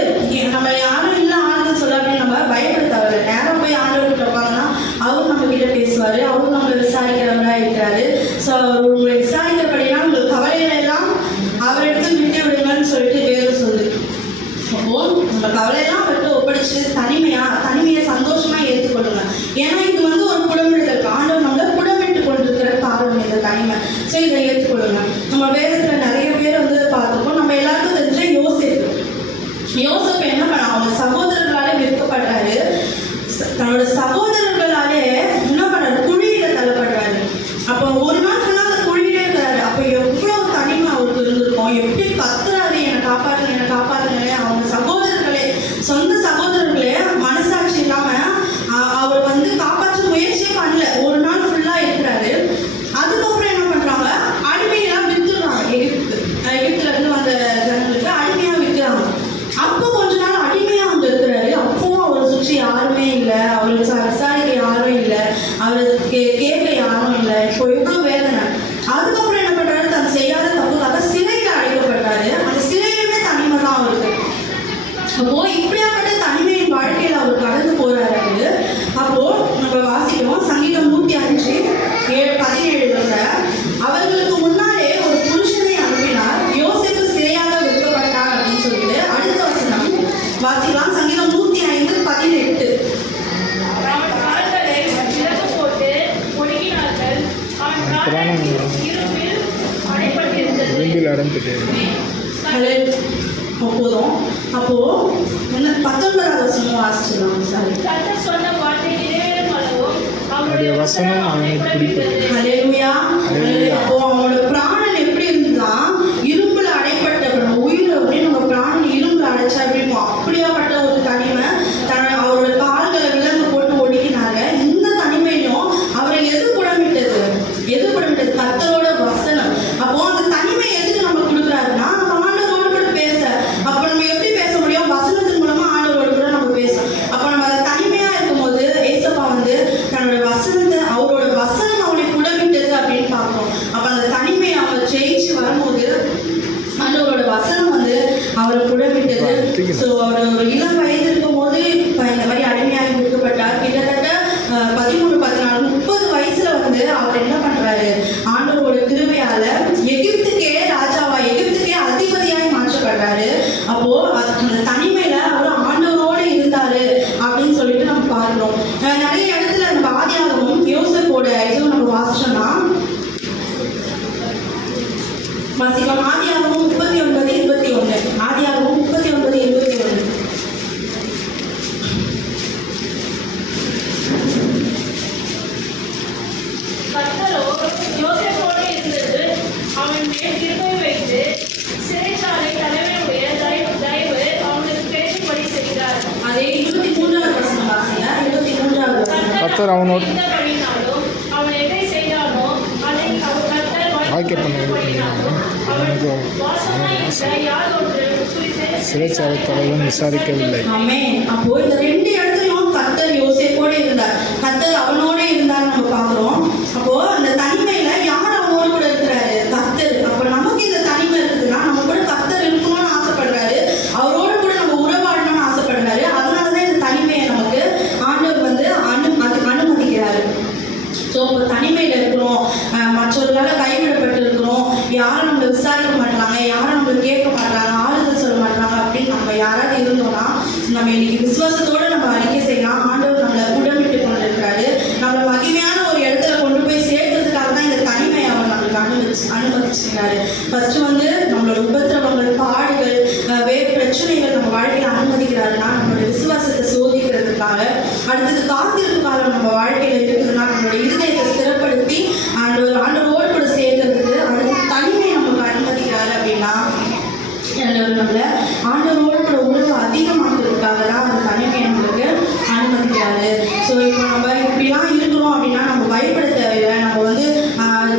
நம்ம யாரும் இல்லை ஆறுதல் சொல்ல அப்படின்னு நம்ம பயப்பட தேவையில்லை. நேரம் போய் ஆண்டவர்கிட்ட உட்காங்கன்னா அவர் நம்ம கிட்ட பேசுவாரு, அவர் நம்மளை விசாரிக்கிறவங்களா இருக்கிறாரு. ஸோ அவர் உங்களை விசாரிக்கிறபடினா உங்களுக்கு கவலைகளை எல்லாம் அவரிடத்தில் விட்டு விடுங்கன்னு சொல்லிட்டு வேறு சொல்லு. அப்போ நம்ம கவலையெல்லாம் விட்டு ஒப்படைச்சு தனிமையை சந்தோஷமா ஏற்றுக்கொள்ளுங்க. ஏன்னா இது வந்து ஒரு புடமிடுதல். ஆண்டவர் நம்மளை புடமிட்டு கொண்டிருக்கிற காரணம் இந்த தனிமை. ஸோ இதை ஏற்றுக்கொள்ளுங்க. நம்ம வேதத்துல நிறைய பேர் வந்து பார்த்துப்போம். நம்ம எல்லாருக்கும் தெரிஞ்ச யோசேப்பு என்ன பண்ண, அவங்க சகோதரர்களாலே விற்கப்படுறாரு. தன்னோட சகோதரர்களாலே என்ன பண்றாரு, குழியில தள்ளப்படுறாரு. அப்போ ஒரு நாள் ஃபுல்லா அந்த குழியிலே இருக்கிறாரு. அப்போ எவ்வளவு தனிமை அவருக்கு இருந்திருக்கும், எப்படி கத்துறாரு, என்னை காப்பாற்றுங்க. அவங்க சகோதரர்களே, சொந்த சகோதரர்களே மனசாட்சி இல்லாம அவர் வந்து காப்பாற்ற முயற்சியே பண்ணல. ஒரு நாள் ஃபுல்லா இருக்கிறாரு. அதுக்கப்புறம் என்ன பண்றாங்க, அடிமையெல்லாம் வித்துடுறாங்க. எகிப்துல இருந்து வந்த ஜனங்களுக்கு அடிமையா விற்கிறாங்க. அப்போ கொஞ்ச நாள் அடிமையா அங்க இருக்கிறாரு. அப்பவும் அவரை சுற்றி யாருமே இல்லை, அவருக்கு விசாரிக்க யாரும் இல்லை, அவருக்கு கேட்க யாரும் இல்லை. இப்போ எவ்வளவு வேதனை. அதுக்கப்புறம் என்ன பண்றாரு, தன் செய்யாத தப்புக்காக சிறையில அடைக்கப்படுறாரு. அந்த சிறையிலுமே தனிமை தான் அவருக்கு. அப்போ இப்படியாப்பட்ட தனிமையின் வாழ்க்கையில அவர் கடந்து போறாரு. அப்போ நம்ம வாசிக்கிறோம் சங்கீதம் 105:17 அவர்களுக்கு முன்னாலே ஒரு புருஷனை அனுப்பினார், யோசேப்பு சிறையாக விற்கப்பட்டார் அப்படின்னு சொல்லிட்டு அடுத்த வசனம் வாசிக்கலாம். சங்கீதம் 105:18 அவன் கால்களை இறகு போட்டு ஒடுக்கினார்கள். அவன் கால்கள் இரும்பில் அடைப்பட்டிருந்தது. போதும். அப்போ 19வது வசனம் வாசிச்சிடலாம். சாரி, கர்த்தர் சொன்ன வார்த்தை நிறைவேறும் அளவும் அவருடைய வசனம் அவனை பிடித்தது. ஹல்லேலூயா. அப்போ அவனோட பிராணன் எப்படி இருந்தா இரும்புல வசனம் வந்து அவரை புடமிட்டது. ஸோ அவர் ஒரு இளம் வயது இருக்கும் போது இந்த மாதிரி அடிமையாக விடுக்கப்பட்டார். கிட்டத்தட்ட 13, 14, 30 வயசுல வந்து அவர் என்ன பண்றாரு, ஆண்டவரோட கிருபையால எகிப்துக்கே ராஜாவா, எகிப்துக்கே அதிபதியாய் மாற்றப்படுறாரு. அப்போ அந்த தனிமையில அவர் ஆண்டவரோடு இருந்தாரு அப்படின்னு சொல்லிட்டு நம்ம பார்க்கிறோம். நிறைய இடத்துல நம்ம ஆதியாகமும் யோசேப்போட இதுவும் நம்ம வாசிச்சோம்னா வாசிக்கலாம். ஆதியாகமும் 39:21. ஆதியாகமும் 39:21. கர்த்தரோ யோசேப்போடு இருந்தது, அவன் மேல் கிருபை வைத்து சிறைச்சாலை தலைவனுடைய தயவு அவனுக்கு பேசும்படி செய்தார். அதே 23வது வசனம் வாசிங்க. 23வது வசனம். கர்த்தர் அவனோடு இருந்தபடினாலும் அவன் எதை செய்தானோ அதை கர்த்தர் வாய்க்கப்படினாலும் அவன் வாசமாயிருந்த யாதொன்று குறித்து சிறைச்சாலை தலைவன் விசாரிக்கவில்லை. ஆமென். அப்போ இந்த 2 இடத்துலயும் கர்த்தர் யோசேப்போடு இருந்தார், கர்த்தர் அவனோட இருந்தார் நம்ம பார்க்கிறோம். அப்போ அந்த தனிமையில யார் அவனோடு கூட இருக்கிறாரு? கர்த்தர். அப்போ நமக்கு இந்த தனிமை இருக்குதுன்னா நம்ம கூட கர்த்தர் இருக்கணும்னு ஆசைப்படுறாரு, அவரோட கூட நம்ம உறவாடணும்னு ஆசைப்படுறாரு. அதனாலதான் இந்த தனிமையை நமக்கு ஆண்டவர் வந்து அனுமதிக்கிறாரு. ஸோ இப்போ தனிமையில் இருக்கிறோம், மற்றவர்களால் கைவிடப்பட்டு இருக்கிறோம், யாரும் நம்மளை விசாரிக்க மாட்டாங்க, யாரும் நம்மளை கேட்க மாட்டாங்க, ஆறுதல் சொல்ல மாட்டாங்க அப்படின்னு நம்ம யாராவது இருந்தோம்னா நம்ம இன்னைக்கு விசுவாசத்தோடு நம்ம அறிக்கை செய்யலாம். ஆண்டவர் நம்மளை உடம்பிட்டு கொண்டு இருக்காரு, நம்மளை மகிமையான ஒரு இடத்துல கொண்டு போய் சேர்க்கறதுக்காக தான் இந்த தனிமையை அவர் நம்மளுக்கு அனுமதிச்சுக்கிறாரு. ஃபர்ஸ்ட் வந்து நம்மளோட உபத்திரவங்கள், பாடுகள், வேறு பிரச்சனைகள் நம்ம வாழ்க்கையில் அனுமதிக்கிறாருன்னா நம்மளோட விசுவாசத்தை சோதிக்கிறதுக்காக. அடுத்தது காத்திருப்பு காலம் நம்ம வாழ்க்கையில் இருக்குதுன்னா நம்மளோட இருதயத்தை ஸ்திரப்படுத்தி ஆண்டவரோடு கூட சேர்க்கறதுக்கு. அடுத்து தனிமை நமக்கு அனுமதிக்கிறாரு அப்படின்னா நம்மள ஆண்டவரோடு கூட உறவு அதிகமாக்குறதுக்காக தான் அந்த தனிமை நம்மளுக்கு அனுமதிக்கிறாரு. ஸோ இப்போ நம்ம இப்படிலாம் இருக்கிறோம் அப்படின்னா நம்ம பயப்பட தேவையில்லை, நம்ம வந்து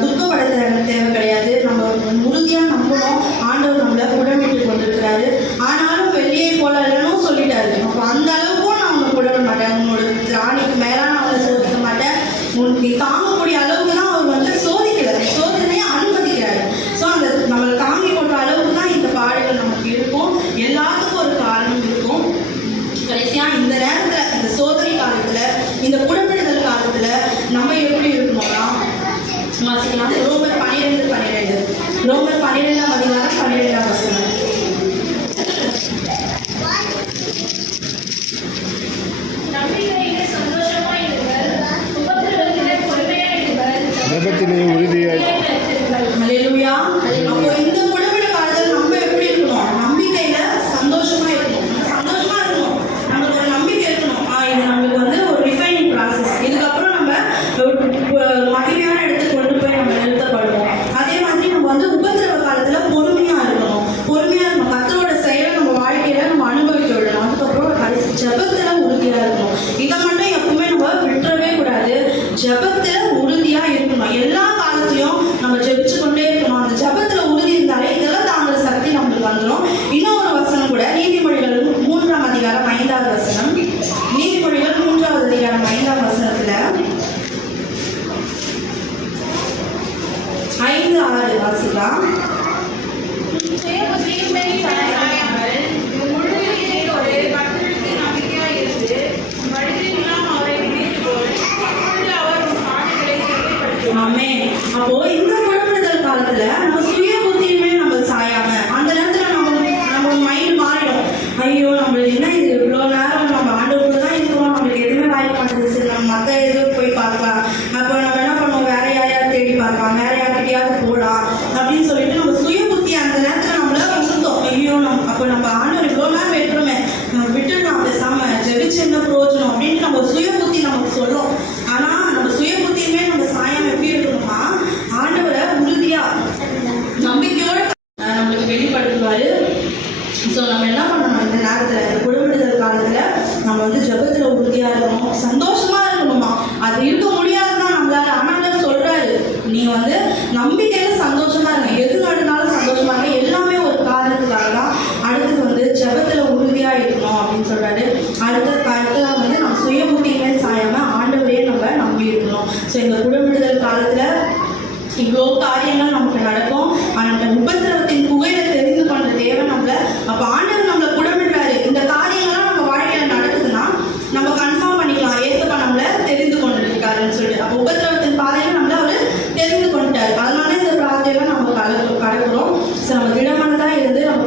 துக்கப்பட தேவை கிடையாது. நம்ம உறுதியாக நம்பணும், ஆண்டவர் நம்மளை உடம்பிட்டு கொண்டிருக்கிறாரு. ஆனாலும் வெளியே போல இல்லைன்னு சொல்லிட்டாரு. அப்போ அந்த அளவுக்கும் நான் உங்களை உடம்ப மாட்டேன், உன்னோட ராணிக்கு மேலே நான் அவங்களை சோதிக்க மாட்டேன், நீ தாங்கக்கூடிய அளவுக்கு தான் அவர் வந்து சோதிக்கிறார், சோதனையை அனுமதிக்கிறாரு. ஸோ அந்த நம்மளை தாங்கி கொண்ட அளவுக்கு தான் இந்த பாடுகள் நமக்கு இருக்கும். எல்லாத்துக்கும் ஒரு காரணம் இருக்கும். கடைசியாக இந்த நேரத்தில், இந்த சோதனை காலத்தில், இந்த புடமிடுதல் காலத்தில் நம்ம எப்படி இருக்கணும்னா வாசிக்கலாம். ரோமர் 12:12. ரோமர் 12ஆம் அதிகாரம் 12ஆம் வசனம். நம்பிக்கையிலே சந்தோஷமாயிருங்கள், உபத்திரவத்திலே பொறுமையாயிருங்கள், ஜெபத்திலே உறுதியாய். அல்லேலூயா. அப்போ இந்த புடமிட காலத்தில் நம்ம எப்படி இருக்கணும்? நம்பிக்கையில சந்தோஷமா இருக்கணும், சந்தோஷமா இருக்கணும், நமக்கு ஒரு நம்பிக்கை இருக்கணும். இது நம்மளுக்கு வந்து ஒரு ரிஃபைனிங் ப்ராசஸ். இதுக்கப்புறம் நம்ம மகிமையான இடத்துக்கு கொண்டு போய் நம்ம நிறுத்தப்படுவோம். அதே மாதிரி நம்ம வந்து உபத்திரவ காலத்துல பொறுமையா இருக்கணும், பொறுமையா இருக்கணும். கர்த்தரோட செயலை நம்ம வாழ்க்கையில நம்ம அனுபவிக்க விடணும். அதுக்கப்புறம்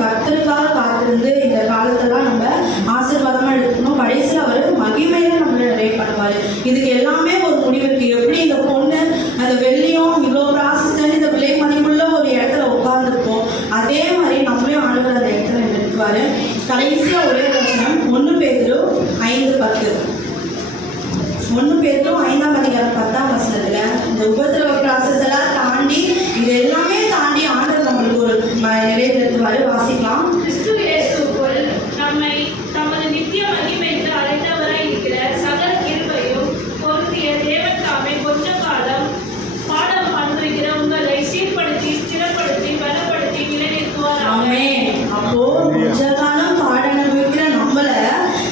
கர்த்தருக்காக காத்திருந்து இந்த காலத்தெல்லாம் நம்ம ஆசீர்வாதமாக எடுத்துக்கணும். கடைசியில் அவர் மகிமையில நம்மளை நிறைய பண்ணுவார். இதுக்கு எல்லாமே ஒரு முடிவு இருக்குது. எப்படி இந்த பொண்ணு அந்த வெள்ளியும் இவ்வளோ ப்ராசஸ் இந்த விலை மதிப்புள்ள ஒரு இடத்துல உட்காந்துருப்போம், அதே மாதிரி நம்மளையும் ஆண்டவர் அந்த இடத்துல நிறுத்துவார். கடைசியாக ஒரே வசனம் 1 பேதுரு 5:10. 1 பேதுரு 5ஆம் அதிகாரம் 10ஆம் வசனத்துல இந்த உபத்திரவ ப்ராசஸ் எல்லாம் தாண்டி இது எல்லாமே தாண்டி ஆண்டவர் நம்மளுக்கு ஒரு நிறைவேற்றுவாரு. வாசிக்கலாம். கிறிஸ்து இயேசுவுக்குள் நம்மை தமது நித்திய மகிமைக்கு அழைத்தவராய் இருக்கிற சகல கிருபையும் பொருந்திய தேவன் தாமே கொஞ்ச காலம் பாடம் அனுபவிக்கிற உங்களை சீர்படுத்தி ஸ்திரப்படுத்தி பலப்படுத்தி நிலைநிறுத்துவார். ஆமென். அப்போ கொஞ்ச காலம் பாட அனுபவிக்கிற நம்மள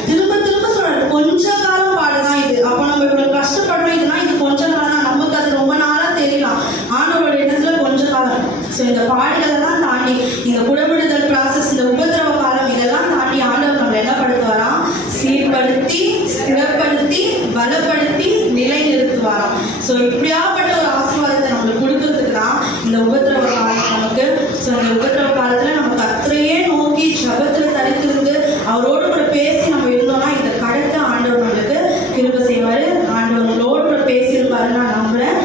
திரும்ப திரும்ப சொல்றாரு, கொஞ்ச காலம் பாடுதான் இது. அப்போ நம்ம இவ்வளவு கஷ்டப்படுறோம், இதுனா இது கொஞ்ச காலம் தான். நமக்கு அது ரொம்ப நாளா தெரியலாம். ஆண்டவரோட இடத்துல கொஞ்ச காலம். ஸோ இந்த பாடுகளெல்லாம் தாண்டி இந்த குணப்படுதல் ப்ராசஸ், இந்த உபத்திரவ காலம், இதெல்லாம் தாண்டி ஆண்டவர் நம்மளை என்ன படுத்துவாராம்? சீர்படுத்தி ஸ்திரப்படுத்தி பலப்படுத்தி நிலைநிறுத்துவாராம். ஸோ இப்படியாப்பட்ட ஒரு ஆசீர்வாதத்தை நம்மளுக்கு கொடுக்கறதுக்கு தான் இந்த உபத்திரவ காலம் நமக்கு. ஸோ இந்த உபத்திரவ காலத்தில் நம்ம கர்த்தரையே நோக்கி ஜபத்தில் தரித்திருந்து அவரோடு கூட பேசி நம்ம இருந்தோம்னா இதை கடத்த ஆண்டவர் நம்மளுக்கு கிருபை செய்வார். ஆண்டவர் உங்களோடு கூட பேசியிருப்பாரு நான் நம்புகிறேன்.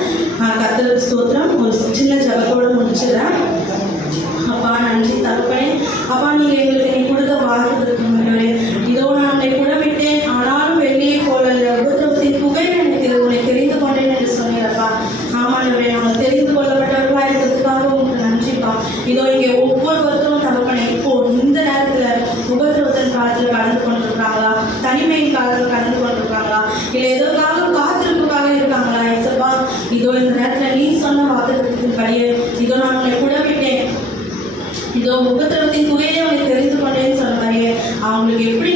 கர்த்தருக்கு ஸ்தோத்திரம். ஒரு சின்ன ஜபத்தோடு முடிச்சிடுறேன். அப்பா நன்றி தகப்பனே. அப்பா நீங்கள் எங்களுக்கு நீ கொடுத்த வாக்குறுதிக்கு முன்னே இதோ நான் உன்னை குணமிட்டேன், ஆனாலும் வெள்ளியை போல உபத்திரவத்தின் புகையில் எனக்கு உன்னை தெரிந்து கொண்டேன் என்று சொன்னீரப்பா. ஆமாண்டவரே, நாங்கள் தெரிந்து கொள்ளப்பட்டவர்களாக இருக்கிறதுக்காக உங்களுக்கு நன்றிப்பா. இதோ இங்கே ஒவ்வொருத்தரும் தகப்பனே இப்போ இந்த நேரத்தில் உபத்திரவத்தின் காலத்தில் கலந்து கொண்டிருக்காங்களா, தனிமையின் காலத்தில் கலந்து கொண்டிருக்காங்களா, இல்லை எதற்காக காத்திருப்புக்காக இருக்காங்களா? ஏசப்பா இதோ இந்த நேரத்தில் நீ சொன்ன வாக்குறுதியின் படியே இதோ நான் உன்னை குணமிட்டேன், இதோ உபத்திரவத்தின் புகையிலே உன்னை தெரிந்து கொண்டேன்னு சொன்ன மாதிரியே அவங்களுக்கு எப்படி